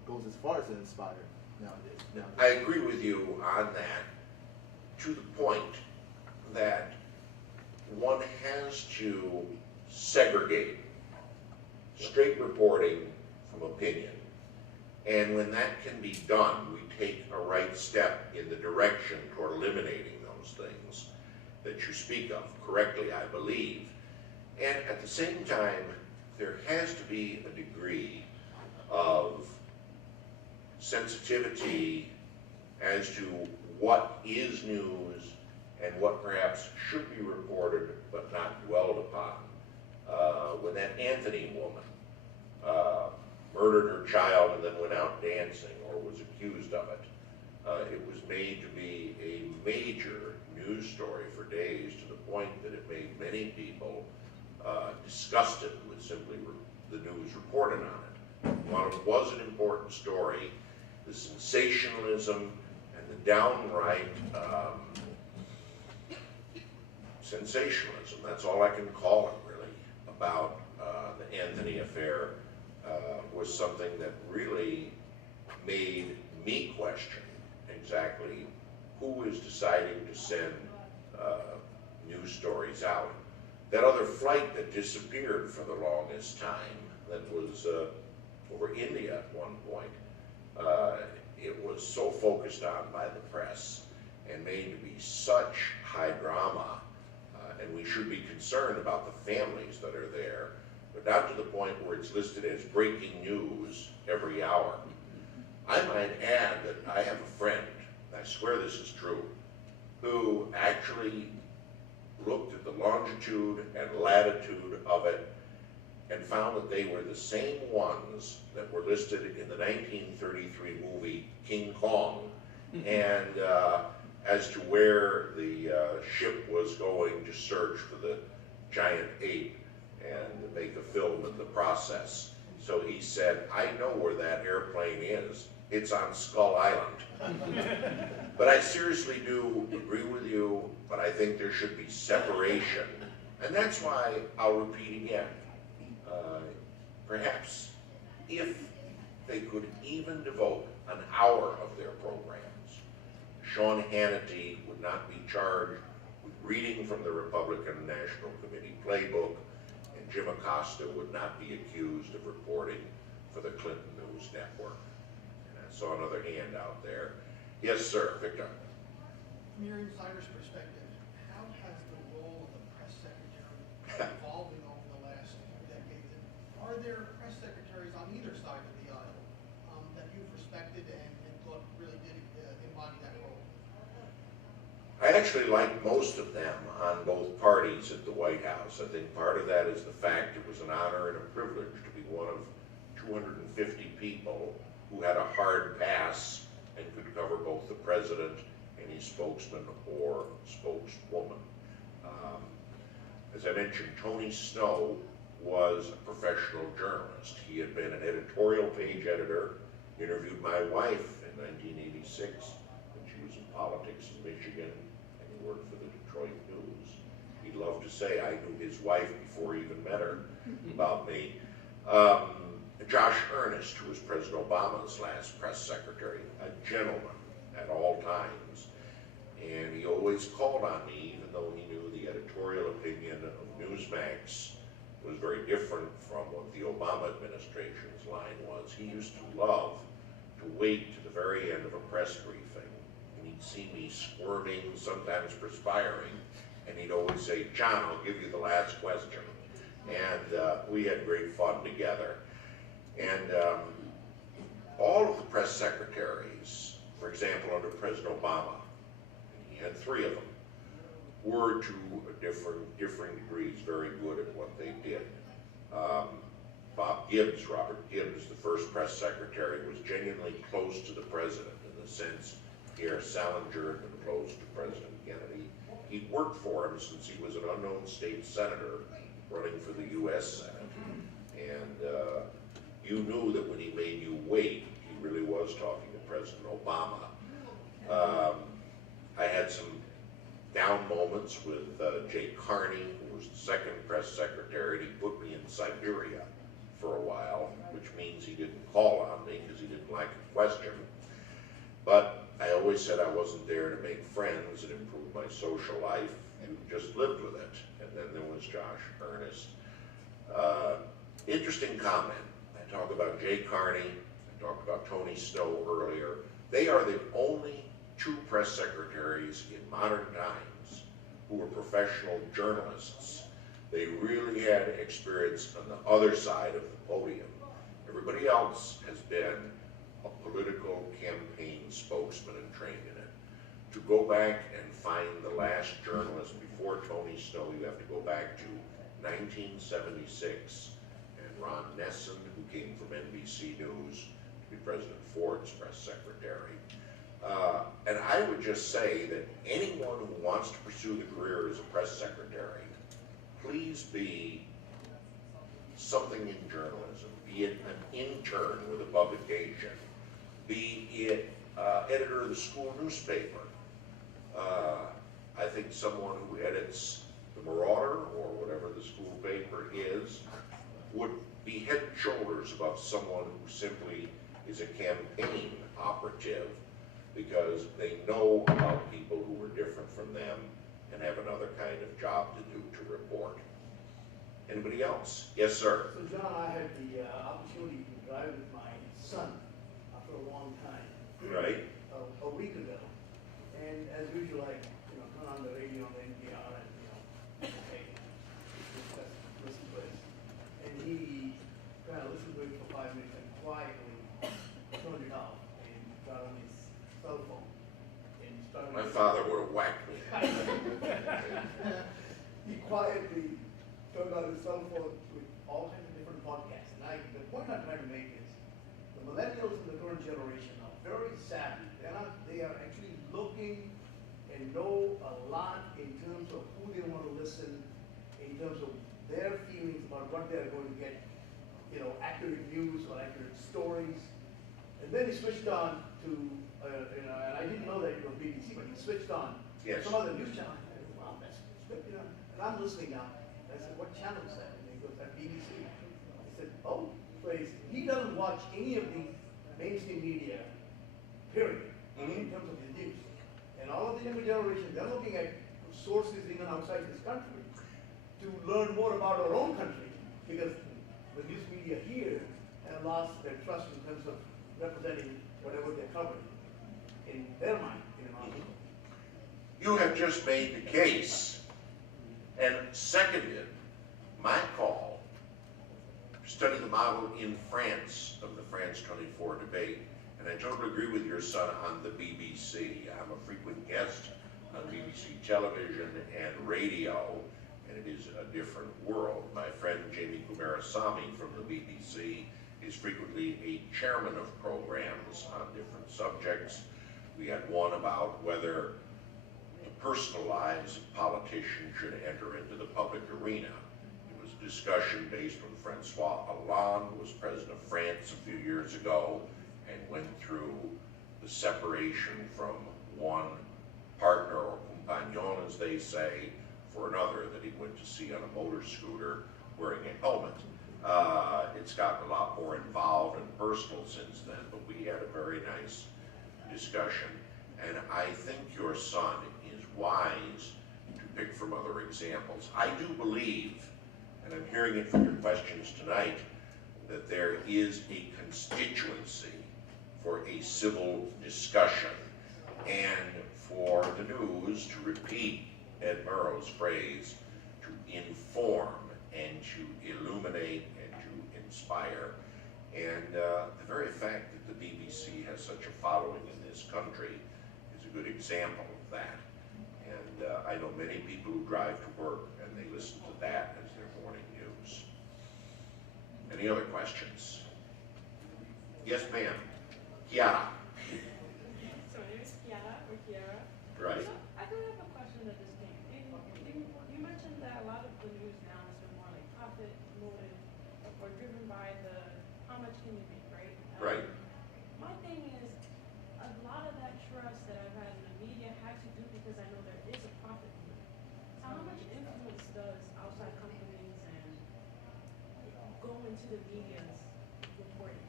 goes as far as to inspire nowadays. I agree with you on that, to the point that one has to segregate straight reporting from opinion. And when that can be done, we take a right step in the direction toward eliminating those things that you speak of, correctly, I believe. And at the same time, there has to be a degree of sensitivity as to what is news and what perhaps should be reported but not dwelled upon. When that Anthony woman murdered her child and then went out dancing, or was accused of it, it was made to be a major news story for days, to the point that it made many people disgusted with simply the news reported on it. While it was an important story, the sensationalism and the downright sensationalism, that's all I can call it really, about the Anthony affair was something that really made me question exactly who is deciding to send news stories out. That other flight that disappeared for the longest time, that was over India at one point, it was so focused on by the press, and made to be such high drama, and we should be concerned about the families that are there, but not to the point where it's listed as breaking news every hour. I might add that I have a friend, I swear this is true, who actually looked at the longitude and latitude of it and found that they were the same ones that were listed in the 1933 movie King Kong, and as to where the ship was going to search for the giant ape and make a film in the process. So he said, I know where that airplane is. It's on Skull Island. But I seriously do agree with you, but I think there should be separation. And that's why I'll repeat again. Perhaps if they could even devote an hour of their programs, Sean Hannity would not be charged with reading from the Republican National Committee playbook, and Jim Acosta would not be accused of reporting for the Clinton News Network. And I saw another hand out there. Yes, sir, Victor. From your insider's perspective, how has the role of the press secretary evolved over the last few decades? And are there press secretaries on either side of the aisle that you've respected and thought really did embody that role? I actually like most of them on both parties at the White House. I think part of that is the fact it was an honor and a privilege to be one of 250 people who had a hard pass and could cover both the president and his spokesman or spokeswoman. As I mentioned, Tony Snow was a professional journalist. He had been an editorial page editor, interviewed my wife in 1986 when she was in politics in Michigan, and he worked for the Detroit News. He'd love to say I knew his wife before he even met her about me. Josh Earnest, who was President Obama's last press secretary, a gentleman at all times. And he always called on me, even though he knew the editorial opinion of Newsmax was very different from what the Obama administration's line was. He used to love to wait to the very end of a press briefing, and he'd see me squirming, sometimes perspiring, and he'd always say, John, I'll give you the last question. And we had great fun together. And all of the press secretaries, for example, under President Obama, and he had 3 of them, were to differing degrees very good at what they did. Robert Gibbs, the first press secretary, was genuinely close to the president in the sense Pierre Salinger had been close to President Kennedy. He'd worked for him since he was an unknown state senator running for the U.S. Senate. And you knew that when he made you wait, he really was talking to President Obama. I had some down moments with Jay Carney, who was the second press secretary, and he put me in Siberia for a while, which means he didn't call on me because he didn't like a question. But I always said I wasn't there to make friends and improve my social life, and just lived with it. And then there was Josh Earnest. Interesting comment. I talked about Jay Carney, I talked about Tony Snow earlier. They are the only 2 press secretaries in modern times who were professional journalists. They really had experience on the other side of the podium. Everybody else has been a political campaign spokesman and trained in it. To go back and find the last journalist before Tony Snow, you have to go back to 1976, and Ron Nessen, who came from NBC News to be President Ford's press secretary. And I would just say that anyone who wants to pursue the career as a press secretary, please be something in journalism, be it an intern with a publication, be it editor of the school newspaper. I think someone who edits the Marauder or whatever the school paper is would be head and shoulders above someone who simply is a campaign operative because they know about people who are different from them and have another kind of job to do to report. Anybody else? Yes, sir. So, John, I had the opportunity to drive with my son for a long time. Right. A week ago. And as usual, I, turn on the radio on the NPR and, okay, discuss, listen to it. And he kind of listened to it for 5 minutes and quietly turned it off and got on his cell phone and started. My father would have whacked me. He quietly turned on his cell phone with all kinds of different podcasts. And the point I'm trying to make is the millennials in the current generation are very savvy. They are actually looking and know a lot in terms of who they want to listen, in terms of their feelings about what they're going to get, accurate news or accurate stories. And then he switched on to, and I didn't know that it was BBC, but he switched on some other news channel. I said, wow, that's good, And I'm listening now. And I said, what channel is that? And he goes, that BBC. I said, oh, so he doesn't watch any of the mainstream media, period, in terms of the news. And all of the younger generation, they're looking at sources even outside this country to learn more about our own country, because the news media here have lost their trust in terms of representing whatever they're covering in their mind in an article. You have just made the case and seconded my call to study the model in France of the France 24 debate. And I totally agree with your son on the BBC. I'm a frequent guest on BBC television and radio, and it is a different world. My friend Jamie Kumarasamy from the BBC is frequently a chairman of programs on different subjects. We had one about whether the personal lives of politicians should enter into the public arena. It was a discussion based on Francois Hollande, who was president of France a few years ago, and went through the separation from one partner or compagnon, as they say, for another that he went to see on a motor scooter wearing a helmet. It's gotten a lot more involved and personal since then, but we had a very nice discussion. And I think your son is wise to pick from other examples. I do believe, and I'm hearing it from your questions tonight, that there is a constituency for a civil discussion and for the news, to repeat Ed Murrow's phrase, to inform and to illuminate and to inspire. And the very fact that the BBC has such a following in this country is a good example of that. And I know many people who drive to work and they listen to that as their morning news. Any other questions? Yes, ma'am. Kiara. So my name is Kiara, or Kiara. Right. So I do have a question that just came. You mentioned that a lot of the news now has been more like profit motive or driven by the how much can you make, right? Right. My thing is, a lot of that trust that I've had in the media had to do because I know there is a profit motive. So how much influence does outside companies and go into the media's reporting?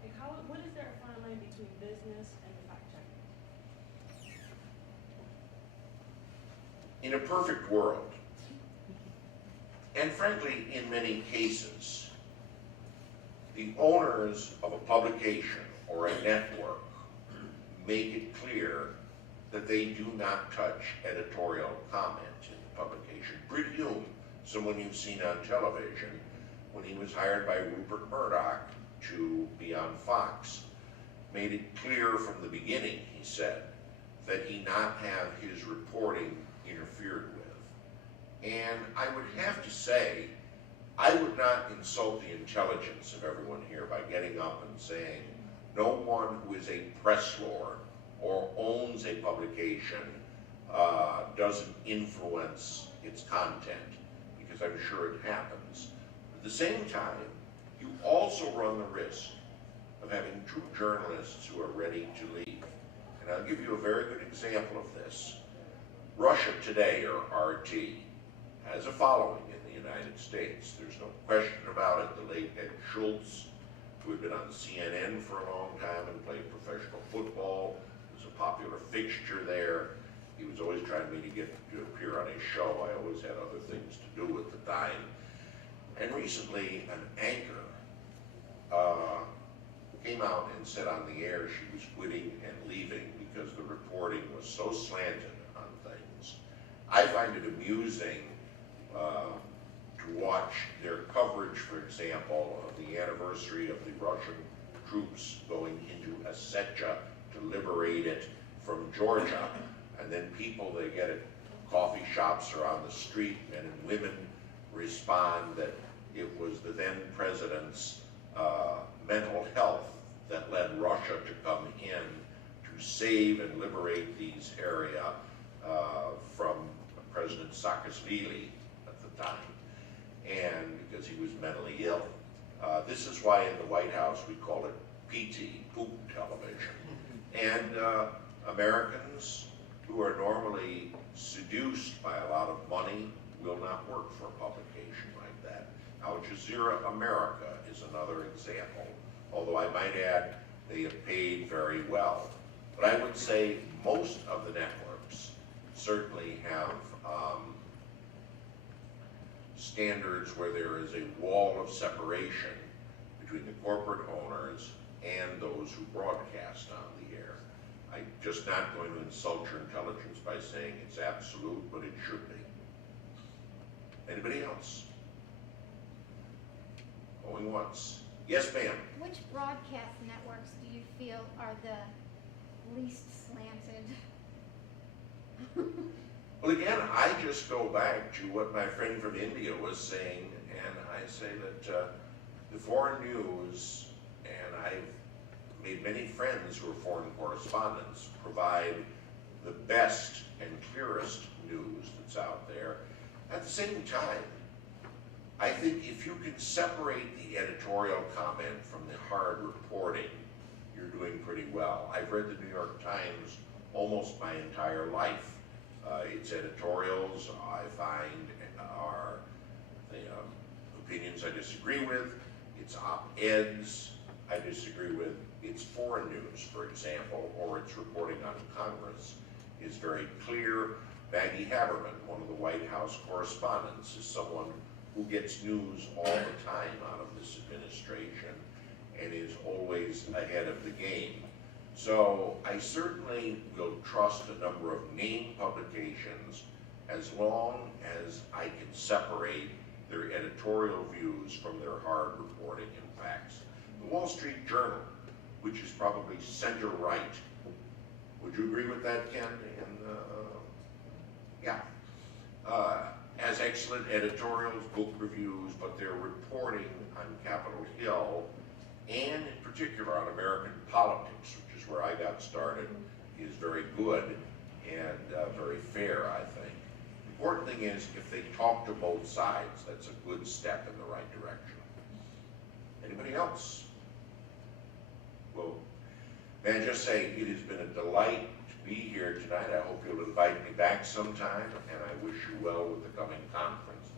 Like what is there a fine line between business and the fact checking? In a perfect world, and frankly, in many cases, the owners of a publication or a network make it clear that they do not touch editorial comment in the publication. Brit Hume, someone you've seen on television, when he was hired by Rupert Murdoch to be on Fox, made it clear from the beginning, he said, that he not have his reporting interfered with. And I would have to say, I would not insult the intelligence of everyone here by getting up and saying, no one who is a press lord or owns a publication doesn't influence its content, because I'm sure it happens. At the same time, you also run the risk of having true journalists who are ready to leave. And I'll give you a very good example of this. Russia Today, or RT, has a following in the United States. There's no question about it. The late Ed Schultz, who had been on CNN for a long time and played professional football, was a popular fixture there. He was always trying me to get to appear on his show. I always had other things to do at the time. And recently, an anchor came out and said on the air she was quitting and leaving because the reporting was so slanted on things. I find it amusing to watch their coverage, for example, of the anniversary of the Russian troops going into Ossetia to liberate it from Georgia, and then people they get at coffee shops or on the street, men and women, respond that it was the then president's mental health that led Russia to come in to save and liberate these area from President Saakashvili at the time, and because he was mentally ill. This is why in the White House we call it PT, Putin television. And Americans who are normally seduced by a lot of money will not work for a publication like that. Al Jazeera America is another example, although I might add they have paid very well. But I would say most of the networks certainly have standards where there is a wall of separation between the corporate owners and those who broadcast on the air. I'm just not going to insult your intelligence by saying it's absolute, but it should be. Anybody else? Going once. Yes, ma'am. Which broadcast networks do you feel are the least slanted? Well, again, I just go back to what my friend from India was saying, and I say that the foreign news, and I've made many friends who are foreign correspondents, provide the best and clearest news that's out there. At the same time, I think if you can separate the editorial comment from the hard reporting, you're doing pretty well. I've read the New York Times almost my entire life. Its editorials, I find, are the opinions I disagree with. Its op-eds I disagree with. Its foreign news, for example, or its reporting on Congress is very clear. Maggie Haberman, one of the White House correspondents, is someone who gets news all the time out of this administration and is always ahead of the game. So I certainly will trust a number of named publications as long as I can separate their editorial views from their hard reporting and facts. The Wall Street Journal, which is probably center-right, would you agree with that, Ken? And, yeah. Has excellent editorials, book reviews, but their reporting on Capitol Hill, and in particular on American politics, which is where I got started, is very good and very fair, I think. The important thing is if they talk to both sides, that's a good step in the right direction. Anybody else? Well, may I just say it has been a delight to be here tonight. I hope you'll invite me back sometime, and I wish you well with the coming conference.